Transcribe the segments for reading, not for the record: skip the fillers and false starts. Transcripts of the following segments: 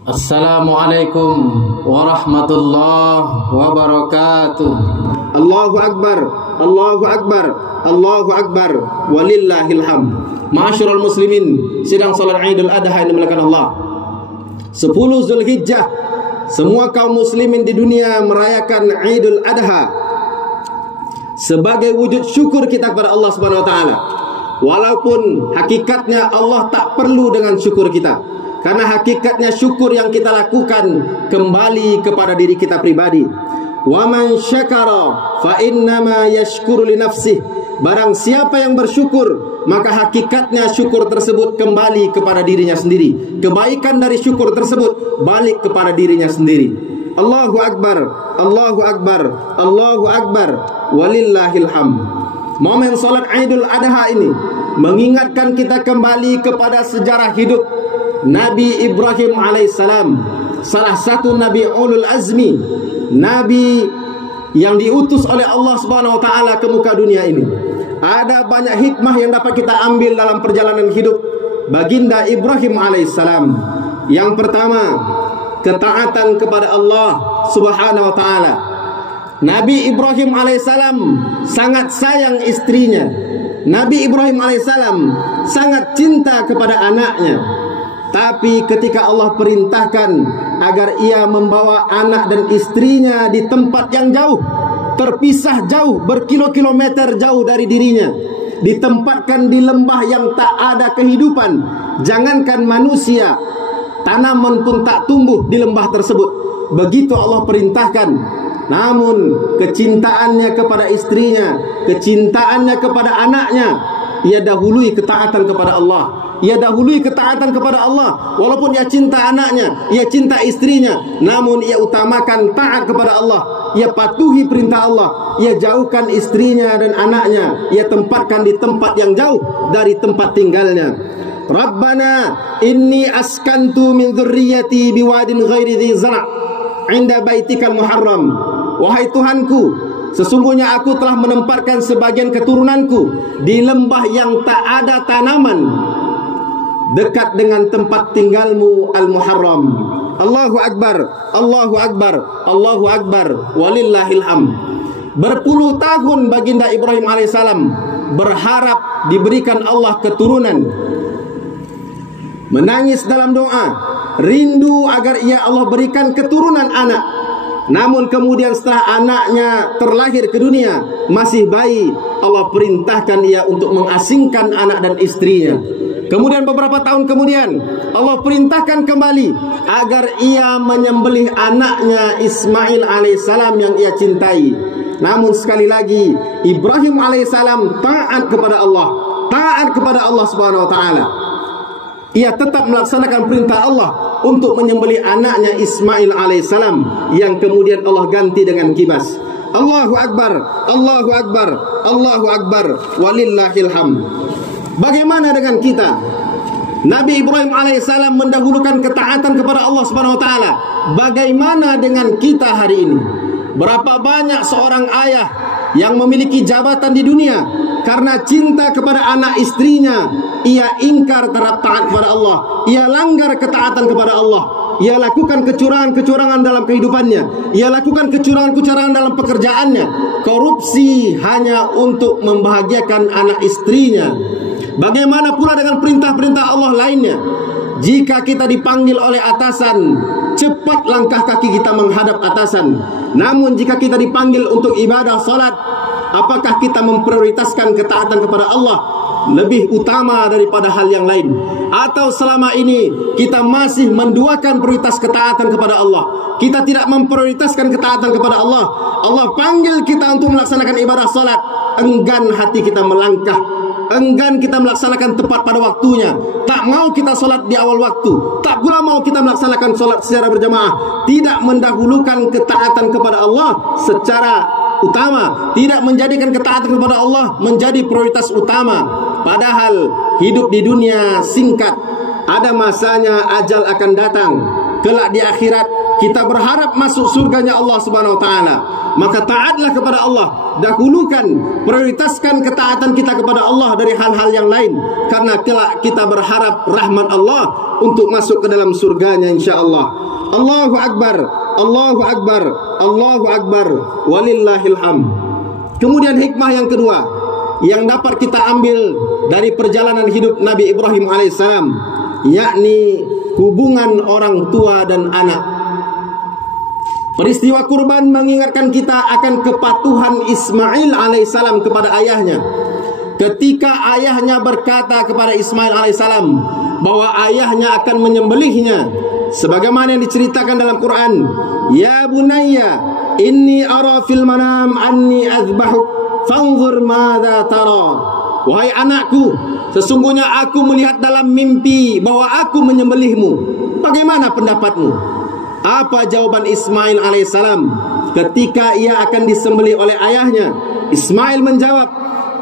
Assalamualaikum warahmatullahi wabarakatuh. Allahu Akbar, Allahu Akbar, Allahu Akbar, walillahil hamd. Ma'asyiral muslimin, sidang salat Idul Adha yang dimuliakan Allah. 10 Zulhijjah, semua kaum muslimin di dunia merayakan Idul Adha sebagai wujud syukur kita kepada Allah Subhanahu wa taala. Walaupun hakikatnya Allah tak perlu dengan syukur kita, karena hakikatnya syukur yang kita lakukan kembali kepada diri kita pribadi. Wa man syakara fa innama yashkuru li nafsihi. Barang siapa yang bersyukur, maka hakikatnya syukur tersebut kembali kepada dirinya sendiri. Kebaikan dari syukur tersebut balik kepada dirinya sendiri. Allahu Akbar, Allahu Akbar, Allahu Akbar, walillahil hamd. Momen salat Idul Adha ini mengingatkan kita kembali kepada sejarah hidup Nabi Ibrahim alaihissalam, salah satu Nabi ulul azmi, Nabi yang diutus oleh Allah Subhanahu wa taala ke muka dunia ini. Ada banyak hikmah yang dapat kita ambil dalam perjalanan hidup baginda Ibrahim alaihissalam. Yang pertama, ketaatan kepada Allah Subhanahu wa taala. Nabi Ibrahim alaihissalam sangat sayang istrinya. Nabi Ibrahim alaihissalam sangat cinta kepada anaknya. Tapi ketika Allah perintahkan agar ia membawa anak dan istrinya di tempat yang jauh, terpisah jauh, berkilo-kilometer jauh dari dirinya, ditempatkan di lembah yang tak ada kehidupan, jangankan manusia, tanaman pun tak tumbuh di lembah tersebut. Begitu Allah perintahkan. Namun kecintaannya kepada istrinya, kecintaannya kepada anaknya, ia dahului ketaatan kepada Allah. Ia dahului ketaatan kepada Allah. Walaupun ia cinta anaknya, ia cinta istrinya, namun ia utamakan taat kepada Allah. Ia patuhi perintah Allah. Ia jauhkan istrinya dan anaknya, ia tempatkan di tempat yang jauh dari tempat tinggalnya. Rabbana inni askantu min dzurriyyati biwadin ghairi dzi zara' 'inda baitikal muharram. Wahai Tuhanku, sesungguhnya aku telah menempatkan sebagian keturunanku di lembah yang tak ada tanaman, dekat dengan tempat tinggalmu Al-Muharram. Allahu Akbar, Allahu Akbar, Allahu Akbar, walillahil hamd. Berpuluh tahun baginda Ibrahim alaihissalam berharap diberikan Allah keturunan, menangis dalam doa, rindu agar ia Allah berikan keturunan anak. Namun kemudian setelah anaknya terlahir ke dunia, masih bayi, Allah perintahkan ia untuk mengasingkan anak dan istrinya. Kemudian beberapa tahun kemudian Allah perintahkan kembali agar ia menyembelih anaknya Ismail alaihissalam yang ia cintai. Namun sekali lagi Ibrahim alaihissalam taat kepada Allah, taat kepada Allah Subhanahu wa taala. Ia tetap melaksanakan perintah Allah untuk menyembelih anaknya Ismail alaihissalam, yang kemudian Allah ganti dengan kibas. Allahu Akbar, Allahu Akbar, Allahu Akbar, walillahil hamd. Bagaimana dengan kita? Nabi Ibrahim alaihissalam mendahulukan ketaatan kepada Allah Subhanahu wa taala. Bagaimana dengan kita hari ini? Berapa banyak seorang ayah yang memiliki jabatan di dunia, karena cinta kepada anak istrinya, ia ingkar terhadap taat kepada Allah, ia langgar ketaatan kepada Allah, ia lakukan kecurangan-kecurangan dalam kehidupannya, ia lakukan kecurangan-kecurangan dalam pekerjaannya, korupsi hanya untuk membahagiakan anak istrinya. Bagaimana pula dengan perintah-perintah Allah lainnya? Jika kita dipanggil oleh atasan, cepat langkah kaki kita menghadap atasan. Namun jika kita dipanggil untuk ibadah salat, apakah kita memprioritaskan ketaatan kepada Allah lebih utama daripada hal yang lain? Atau selama ini kita masih menduakan prioritas ketaatan kepada Allah, kita tidak memprioritaskan ketaatan kepada Allah? Allah panggil kita untuk melaksanakan ibadah salat, enggan hati kita melangkah, enggan kita melaksanakan tepat pada waktunya, tak mau kita solat di awal waktu, tak pula mau kita melaksanakan solat secara berjamaah, tidak mendahulukan ketaatan kepada Allah secara utama, tidak menjadikan ketaatan kepada Allah menjadi prioritas utama. Padahal hidup di dunia singkat, ada masanya ajal akan datang. kelak di akhirat kita berharap masuk surganya Allah Subhanahu wa taala, maka taatlah kepada Allah. Dahulukan, prioritaskan ketaatan kita kepada Allah dari hal-hal yang lain, karena kelak kita berharap rahmat Allah untuk masuk ke dalam surganya insyaallah. Allahu akbar, Allahu akbar, Allahu akbar, walillahil hamd. Kemudian hikmah yang kedua yang dapat kita ambil dari perjalanan hidup Nabi Ibrahim alaihissalam, yakni hubungan orang tua dan anak. Peristiwa kurban mengingatkan kita akan kepatuhan Ismail alaihissalam kepada ayahnya. Ketika ayahnya berkata kepada Ismail alaihissalam bahwa ayahnya akan menyembelihnya, sebagaimana yang diceritakan dalam Quran, "Ya bunayya, inni ara fil manam anni azbahuk, fanzur madza tara." Wahai anakku, sesungguhnya aku melihat dalam mimpi bahwa aku menyembelihmu. Bagaimana pendapatmu? Apa jawaban Ismail alaihissalam ketika ia akan disembelih oleh ayahnya? Ismail menjawab,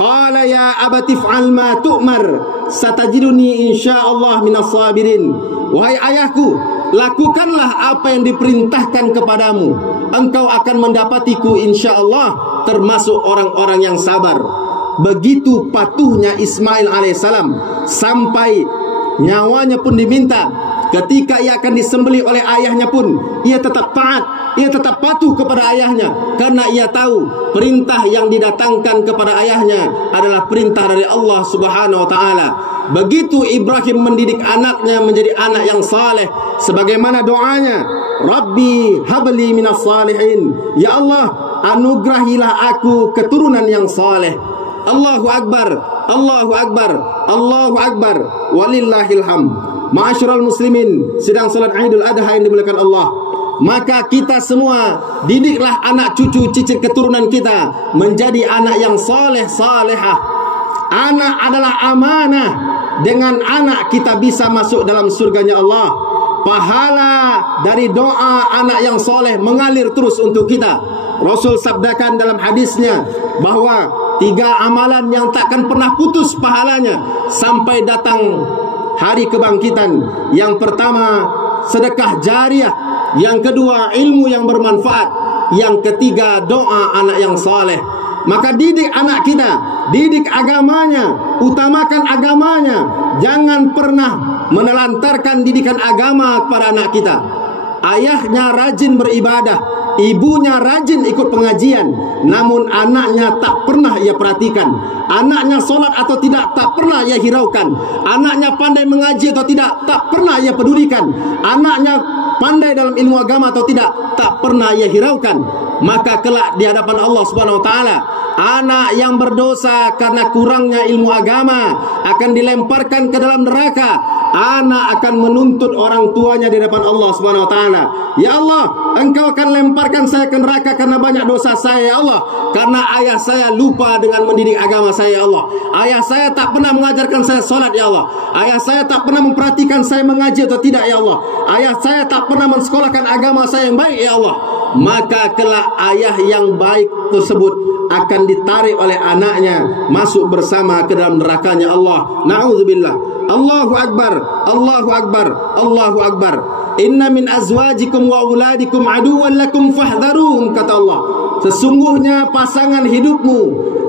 "Qala ya abati fa'al ma tu'mar, satajiduni insyaallah minas sabirin." Wahai ayahku, lakukanlah apa yang diperintahkan kepadamu. Engkau akan mendapatiku insyaallah termasuk orang-orang yang sabar. Begitu patuhnya Ismail alaihissalam sampai nyawanya pun diminta. Ketika ia akan disembelih oleh ayahnya pun ia tetap taat, ia tetap patuh kepada ayahnya, karena ia tahu perintah yang didatangkan kepada ayahnya adalah perintah dari Allah Subhanahu wa taala. Begitu Ibrahim mendidik anaknya menjadi anak yang saleh, sebagaimana doanya, "Rabbi habli minas salihin." Ya Allah, anugerahilah aku keturunan yang saleh. Allahu akbar, Allahu akbar, Allahu akbar, walillahil hamd. Ma'asyiral muslimin, sedang salat Idul Adha yang dimuliakan Allah, maka kita semua didiklah anak cucu cicit keturunan kita menjadi anak yang saleh salehah. Anak adalah amanah. Dengan anak kita bisa masuk dalam surganya Allah. Pahala dari doa anak yang soleh mengalir terus untuk kita. Rasul sabdakan dalam hadisnya bahwa 3 amalan yang takkan pernah putus pahalanya sampai datang hari kebangkitan. Yang pertama, sedekah jariah. Yang kedua, ilmu yang bermanfaat. Yang ketiga, doa anak yang saleh. Maka didik anak kita, didik agamanya, utamakan agamanya. Jangan pernah menelantarkan didikan agama kepada anak kita. Ayahnya rajin beribadah, ibunya rajin ikut pengajian, namun anaknya tak pernah ia perhatikan. Anaknya solat atau tidak, tak pernah ia hiraukan. Anaknya pandai mengaji atau tidak, tak pernah ia pedulikan. Anaknya pandai dalam ilmu agama atau tidak, tak pernah ia hiraukan. Maka kelak di hadapan Allah Subhanahu wa taala, anak yang berdosa karena kurangnya ilmu agama akan dilemparkan ke dalam neraka. Anak akan menuntut orang tuanya di hadapan Allah Subhanahu wa taala. Ya Allah, Engkau akan lemparkan saya ke neraka karena banyak dosa saya, ya Allah. Karena ayah saya lupa dengan mendidik agama saya, ya Allah. Ayah saya tak pernah mengajarkan saya salat, ya Allah. Ayah saya tak pernah memperhatikan saya mengaji atau tidak, ya Allah. Ayah saya tak pernah mensekolahkan agama saya yang baik, ya Allah. Maka kelak ayah yang baik tersebut akan ditarik oleh anaknya masuk bersama ke dalam nerakanya Allah. Na'udzubillah. Allahu akbar, Allahu akbar, Allahu akbar. Inna min azwajikum wa auladikum aduwwan lakum fahdharuhum, kata Allah. Sesungguhnya pasangan hidupmu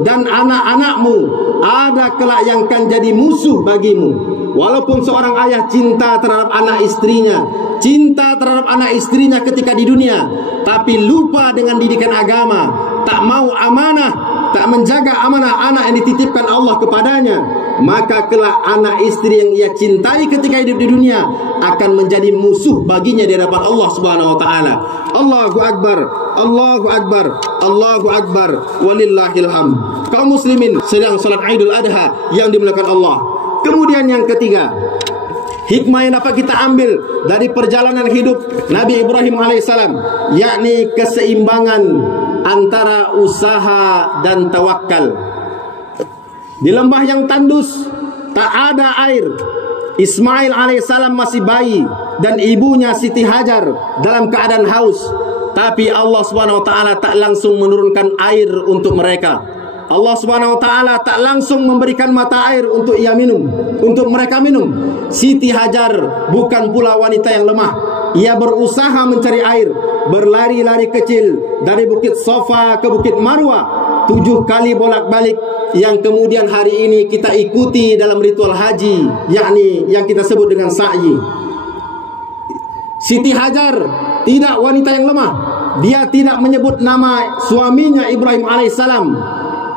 dan anak-anakmu ada kelak yang akan jadi musuh bagimu. Walaupun seorang ayah cinta terhadap anak istrinya, cinta terhadap anak istrinya ketika di dunia, tapi lupa dengan didikan agama, tak mau amanah, tak menjaga amanah anak yang dititipkan Allah kepadanya, maka kelak anak istri yang ia cintai ketika hidup di dunia akan menjadi musuh baginya di hadapan Allah Subhanahu wa taala. Allahu akbar, Allahu akbar, Allahu akbar, walillahil hamd. Kaum muslimin sedang salat Idul Adha yang dimuliakan Allah. Kemudian yang ketiga, hikmah yang dapat kita ambil dari perjalanan hidup Nabi Ibrahim alaihissalam, yakni keseimbangan antara usaha dan tawakal. Di lembah yang tandus, tak ada air. Ismail alaihissalam masih bayi dan ibunya Siti Hajar dalam keadaan haus. Tapi Allah Subhanahu wa taala tak langsung menurunkan air untuk mereka. Allah Subhanahu wa taala tak langsung memberikan mata air untuk ia minum, untuk mereka minum. Siti Hajar bukan pula wanita yang lemah. ia berusaha mencari air, berlari-lari kecil dari Bukit Safa ke Bukit Marwah 7 kali bolak-balik, yang kemudian hari ini kita ikuti dalam ritual haji, yakni yang kita sebut dengan sa'i. Siti Hajar tidak wanita yang lemah. Dia tidak menyebut nama suaminya Ibrahim alaihissalam.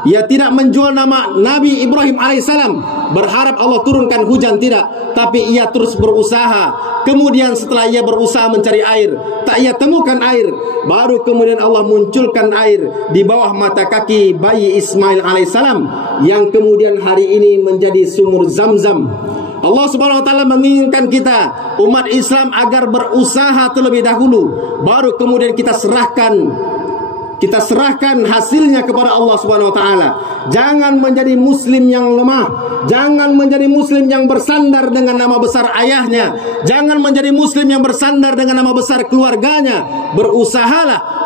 Ia tidak menjual nama Nabi Ibrahim alaihissalam berharap Allah turunkan hujan, tidak. Tapi ia terus berusaha. Kemudian setelah ia berusaha mencari air, tak ia temukan air. Baru kemudian Allah munculkan air di bawah mata kaki bayi Ismail alaihissalam, yang kemudian hari ini menjadi sumur Zam-Zam. Allah Subhanahu wa taala menginginkan kita umat Islam agar berusaha terlebih dahulu, baru kemudian kita serahkan hasilnya kepada Allah Subhanahu wa taala. Jangan menjadi muslim yang lemah, jangan menjadi muslim yang bersandar dengan nama besar ayahnya, jangan menjadi muslim yang bersandar dengan nama besar keluarganya.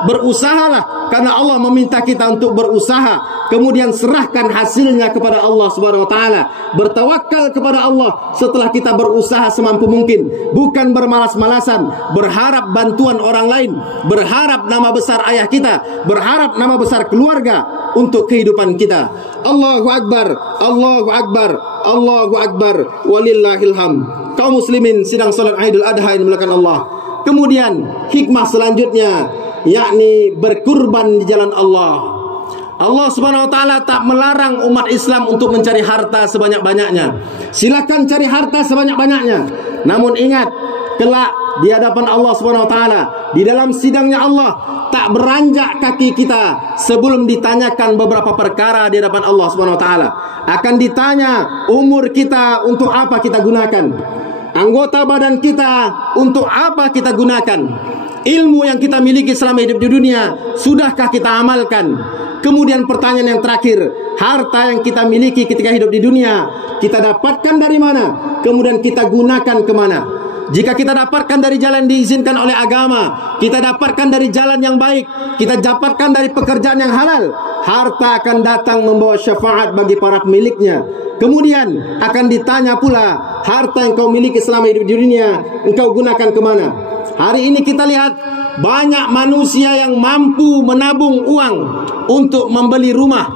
Berusahalah karena Allah meminta kita untuk berusaha. Kemudian serahkan hasilnya kepada Allah Subhanahu wa taala. Bertawakal kepada Allah setelah kita berusaha semampu mungkin, bukan bermalas-malasan, berharap bantuan orang lain, berharap nama besar ayah kita, berharap nama besar keluarga untuk kehidupan kita. Allahu Akbar, Allahu Akbar, Allahu Akbar, walillahil hamd. Kaum muslimin sidang salat Idul Adha yang dimuliakan Allah. Kemudian hikmah selanjutnya, yakni berkurban di jalan Allah. Allah Subhanahu wa taala tak melarang umat Islam untuk mencari harta sebanyak-banyaknya. Silakan cari harta sebanyak-banyaknya. Namun ingat, kelak di hadapan Allah Subhanahu wa taala, di dalam sidangnya Allah, tak beranjak kaki kita sebelum ditanyakan beberapa perkara di hadapan Allah Subhanahu wa taala. Akan ditanya umur kita untuk apa kita gunakan, anggota badan kita untuk apa kita gunakan, ilmu yang kita miliki selama hidup di dunia sudahkah kita amalkan. Kemudian pertanyaan yang terakhir, harta yang kita miliki ketika hidup di dunia kita dapatkan dari mana, kemudian kita gunakan kemana. Jika kita dapatkan dari jalan diizinkan oleh agama, kita dapatkan dari jalan yang baik, kita dapatkan dari pekerjaan yang halal, harta akan datang membawa syafaat bagi para pemiliknya. Kemudian akan ditanya pula, harta yang kau miliki selama hidup di dunia engkau gunakan kemana. Hari ini kita lihat banyak manusia yang mampu menabung uang untuk membeli rumah,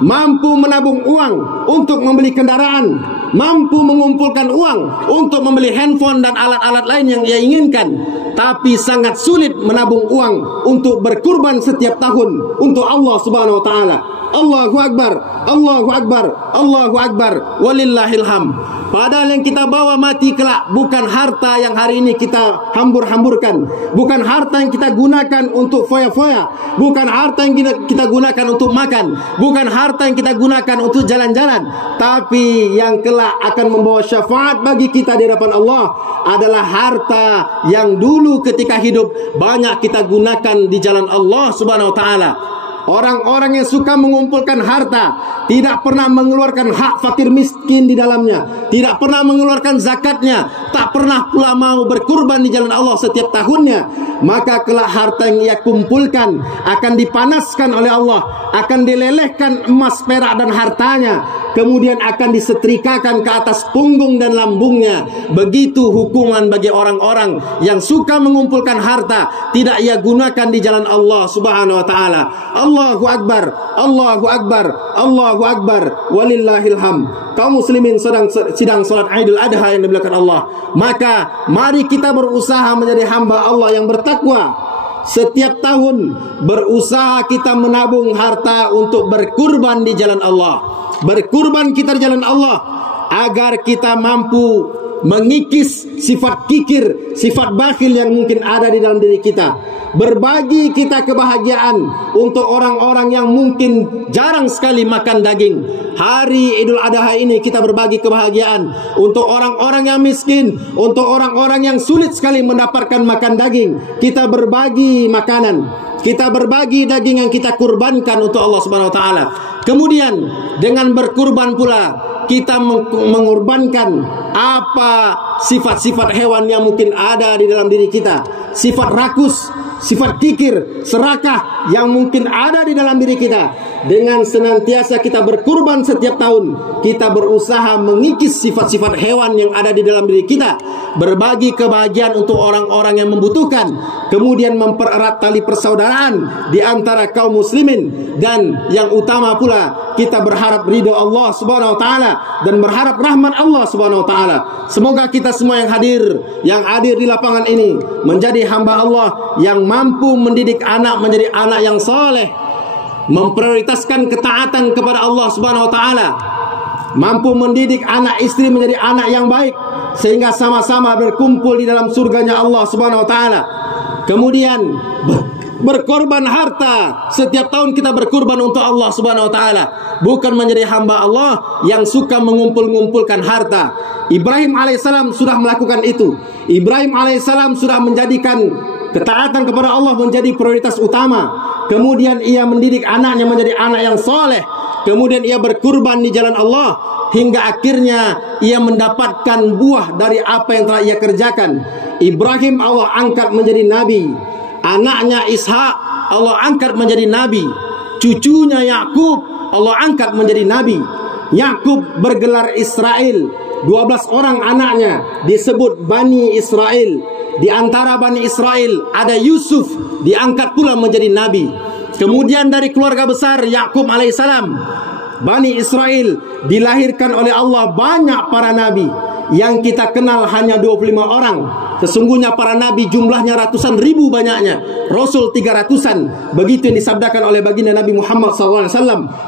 mampu menabung uang untuk membeli kendaraan, mampu mengumpulkan uang untuk membeli handphone dan alat-alat lain yang ia inginkan, tapi sangat sulit menabung uang untuk berkurban setiap tahun untuk Allah Subhanahu wa taala. Allahu Akbar, Allahu Akbar, Allahu Akbar, walillahil hamd. Padahal yang kita bawa mati kelak bukan harta yang hari ini kita hambur-hamburkan, bukan harta yang kita gunakan untuk foya-foya, bukan harta yang kita gunakan untuk makan, bukan harta yang kita gunakan untuk jalan-jalan, tapi yang kelak akan membawa syafaat bagi kita di hadapan Allah adalah harta yang dulu ketika hidup banyak kita gunakan di jalan Allah Subhanahu wa taala. Orang-orang yang suka mengumpulkan harta tidak pernah mengeluarkan hak fakir miskin di dalamnya, tidak pernah mengeluarkan zakatnya, tak pernah pula mau berkurban di jalan Allah setiap tahunnya, maka kelak harta yang ia kumpulkan akan dipanaskan oleh Allah, akan dilelehkan emas, perak dan hartanya, kemudian akan disetrikakan ke atas punggung dan lambungnya. Begitu hukuman bagi orang-orang yang suka mengumpulkan harta tidak ia gunakan di jalan Allah Subhanahu wa taala. Allahu Akbar, Allahu Akbar, Allahu Akbar, walillahil hamd. Kaum muslimin sidang salat Idul Adha yang dimuliakan Allah, maka mari kita berusaha menjadi hamba Allah yang bertakwa. Setiap tahun berusaha kita menabung harta untuk berkurban di jalan Allah. Berkurban kita di jalan Allah agar kita mampu mengikis sifat kikir, sifat bakhil yang mungkin ada di dalam diri kita. Berbagi kita kebahagiaan untuk orang-orang yang mungkin jarang sekali makan daging. Hari Idul Adha ini kita berbagi kebahagiaan untuk orang-orang yang miskin, untuk orang-orang yang sulit sekali mendapatkan makan daging. Kita berbagi makanan, kita berbagi daging yang kita kurbankan untuk Allah Subhanahu wa taala. Kemudian dengan berkurban pula kita mengorbankan apa sifat-sifat hewan yang mungkin ada di dalam diri kita, sifat rakus, sifat kikir, serakah yang mungkin ada di dalam diri kita. dengan senantiasa kita berkurban setiap tahun, kita berusaha mengikis sifat-sifat hewan yang ada di dalam diri kita, berbagi kebahagiaan untuk orang-orang yang membutuhkan, kemudian mempererat tali persaudaraan di antara kaum muslimin, dan yang utama pula kita berharap ridho Allah Subhanahu wa taala dan berharap rahmat Allah Subhanahu wa taala. Semoga kita semua yang hadir di lapangan ini menjadi hamba Allah yang mampu mendidik anak menjadi anak yang saleh, memprioritaskan ketaatan kepada Allah Subhanahu wa taala, mampu mendidik anak istri menjadi anak yang baik sehingga sama-sama berkumpul di dalam surganya Allah Subhanahu wa taala. Kemudian berkorban harta. Setiap tahun kita berkorban untuk Allah Subhanahu wa taala, bukan menjadi hamba Allah yang suka mengumpul-ngumpulkan harta. Ibrahim alaihissalam sudah melakukan itu. Ibrahim alaihissalam sudah menjadikan ketaatan kepada Allah menjadi prioritas utama. Kemudian ia mendidik anaknya menjadi anak yang soleh. Kemudian ia berkurban di jalan Allah, hingga akhirnya ia mendapatkan buah dari apa yang telah ia kerjakan. Ibrahim Allah angkat menjadi nabi. Anaknya Ishak Allah angkat menjadi nabi. Cucunya Yakub Allah angkat menjadi nabi. Yakub bergelar Israel. 12 orang anaknya disebut Bani Israel. Di antara Bani Israel ada Yusuf, diangkat pula menjadi nabi. Kemudian dari keluarga besar Yakub alaihissalam, Bani Israel, dilahirkan oleh Allah banyak para nabi. Yang kita kenal hanya 25 orang. Sesungguhnya para nabi jumlahnya ratusan ribu banyaknya. Rasul 300-an. Begitu yang disabdakan oleh baginda Nabi Muhammad SAW.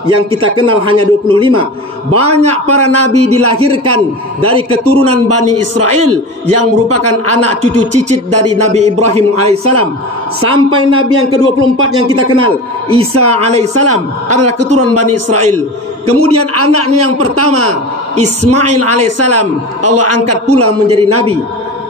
Yang kita kenal hanya 25. Banyak para nabi dilahirkan dari keturunan Bani Israel, yang merupakan anak cucu cicit dari Nabi Ibrahim alaihissalam. Sampai nabi yang ke-24 yang kita kenal, Isa alaihissalam, adalah keturunan Bani Israel. Kemudian anaknya yang pertama, Ismail alaihissalam, Allah angkat pula menjadi nabi.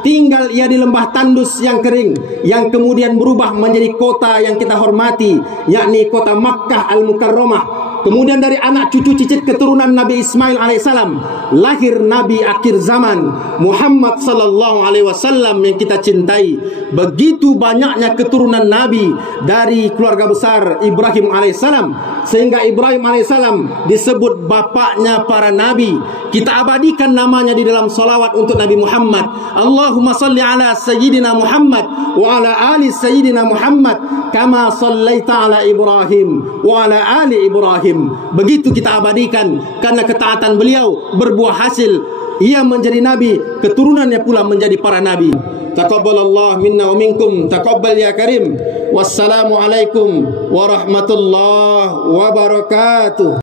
Tinggal ia di lembah tandus yang kering, yang kemudian berubah menjadi kota yang kita hormati, yakni kota Makkah Al-Mukarramah. Kemudian dari anak cucu cicit keturunan Nabi Ismail alaihissalam lahir Nabi akhir zaman Muhammad sallallahu alaihi wasallam yang kita cintai. Begitu banyaknya keturunan Nabi dari keluarga besar Ibrahim alaihissalam, sehingga Ibrahim alaihissalam disebut bapaknya para nabi. Kita abadikan namanya di dalam salawat untuk Nabi Muhammad. Allahumma salli ala Sayyidina Muhammad wa ala ali Sayyidina Muhammad kama sallaita ala Ibrahim wa ala ali Ibrahim. Begitu kita abadikan, karena ketaatan beliau berbuah hasil. Ia menjadi nabi, keturunannya pula menjadi para nabi. Taqabbalallah minna wa minkum, taqabbal ya karim. Wassalamu alaikum warahmatullahi wabarakatuh.